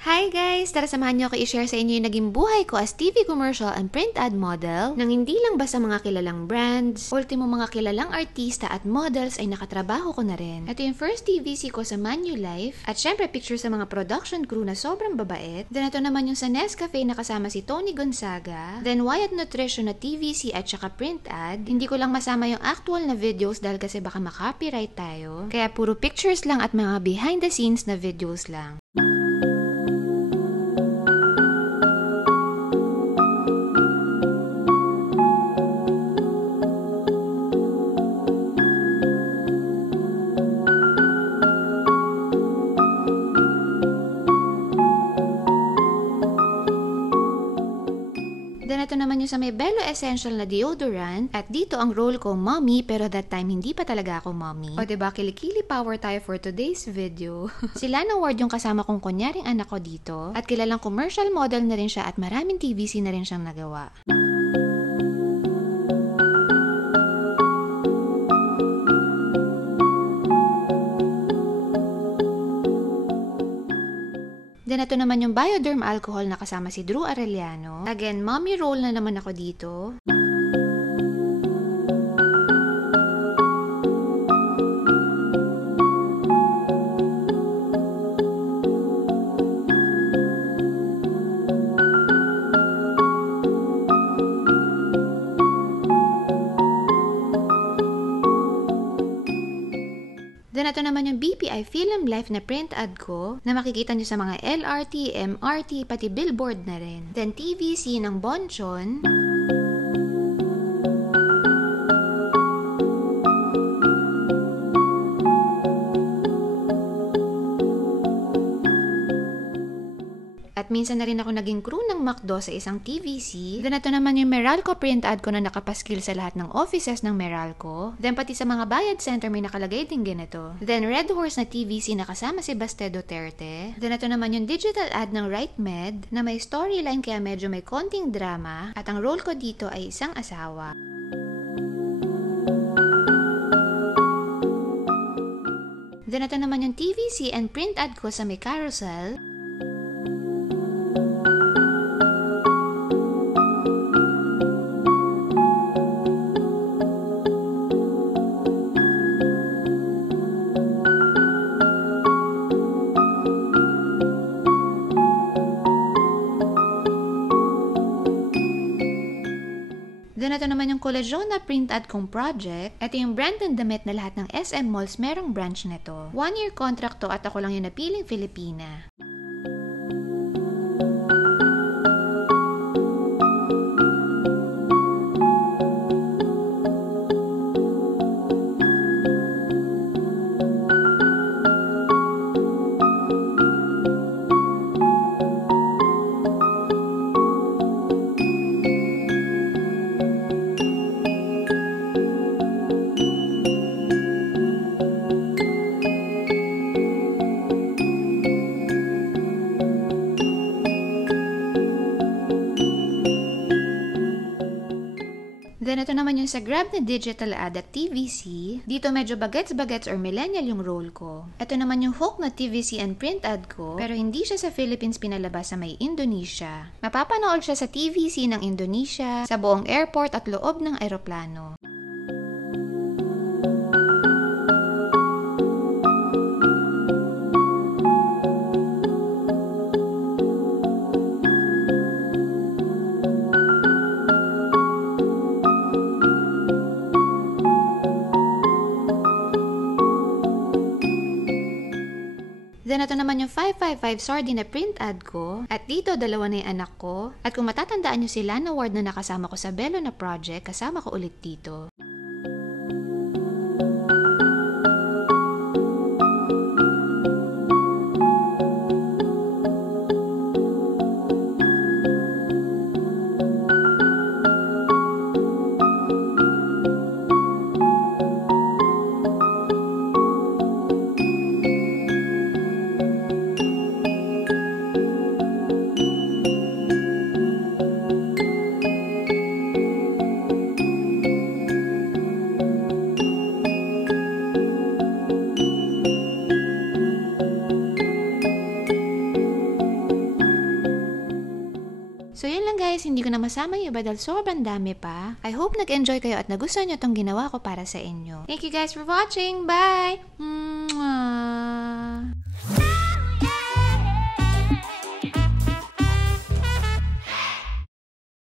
Hi guys! Tara samahan niyo ako i-share sa inyo yung naging buhay ko as TV commercial and print ad model nang hindi lang basta mga kilalang brands, ultimo mga kilalang artista at models ay nakatrabaho ko na rin. Ito yung first TVC ko sa Manulife at syempre picture sa mga production crew na sobrang babait. Then ito naman yung sa Nescafe na kasama si Tony Gonzaga. Then Wyatt Nutrition na TVC at saka print ad. Hindi ko lang masama yung actual na videos dahil kasi baka makopyright tayo. Kaya puro pictures lang at mga behind the scenes na videos lang. Then ito naman yung sa may Bello Essential na deodorant at dito ang role ko mommy pero that time hindi pa talaga ako mommy. O diba kilikili power tayo for today's video. Si Lana Ward yung kasama kong kunyaring anak ko dito at kilalang commercial model na rin siya at maraming TVC na rin siyang nagawa. Then ito naman yung Bioderm alcohol na kasama si Drew Arellano. Again, mommy role na naman ako dito. Then ito naman yung BPI Film Life na print ad ko na makikita nyo sa mga LRT, MRT, pati billboard na rin. Then TVC ng Bonchon. At minsan na rin ako naging crew ng McDo sa isang TVC. Then ito naman yung Meralco print ad ko na nakapaskil sa lahat ng offices ng Meralco. Then pati sa mga bayad center may nakalagay din ganito. Then Red Horse na TVC na kasama si Baste Duterte. Then ito naman yung digital ad ng Right Med na may storyline kaya medyo may konting drama. At ang role ko dito ay isang asawa. Then ito naman yung TVC and print ad ko sa may Carousel. Then ito naman yung Collagion na print ad kong project. Ito yung brand ng damit na lahat ng SM malls merong branch nito. 1-year contract to at ako lang yung napiling Filipina. Then ito naman yung sa Grab na digital ad at TVC. Dito medyo bagets-bagets or millennial yung role ko. Ito naman yung Hook na TVC and print ad ko, pero hindi siya sa Philippines pinalabas sa may Indonesia. Mapapanood siya sa TVC ng Indonesia, sa buong airport at loob ng eroplano. Then ito naman yung 555 sardine na print ad ko. At dito, dalawa na yung anak ko. At kung matatandaan nyo si Lana Ward na nakasama ko sa Bello na project, kasama ko ulit dito. guys, hindi ko na masama yung iba dahil sobrang dami pa. I hope nag-enjoy kayo at nagustuhan nyo tong ginawa ko para sa inyo. Thank you guys for watching. Bye! Mwah!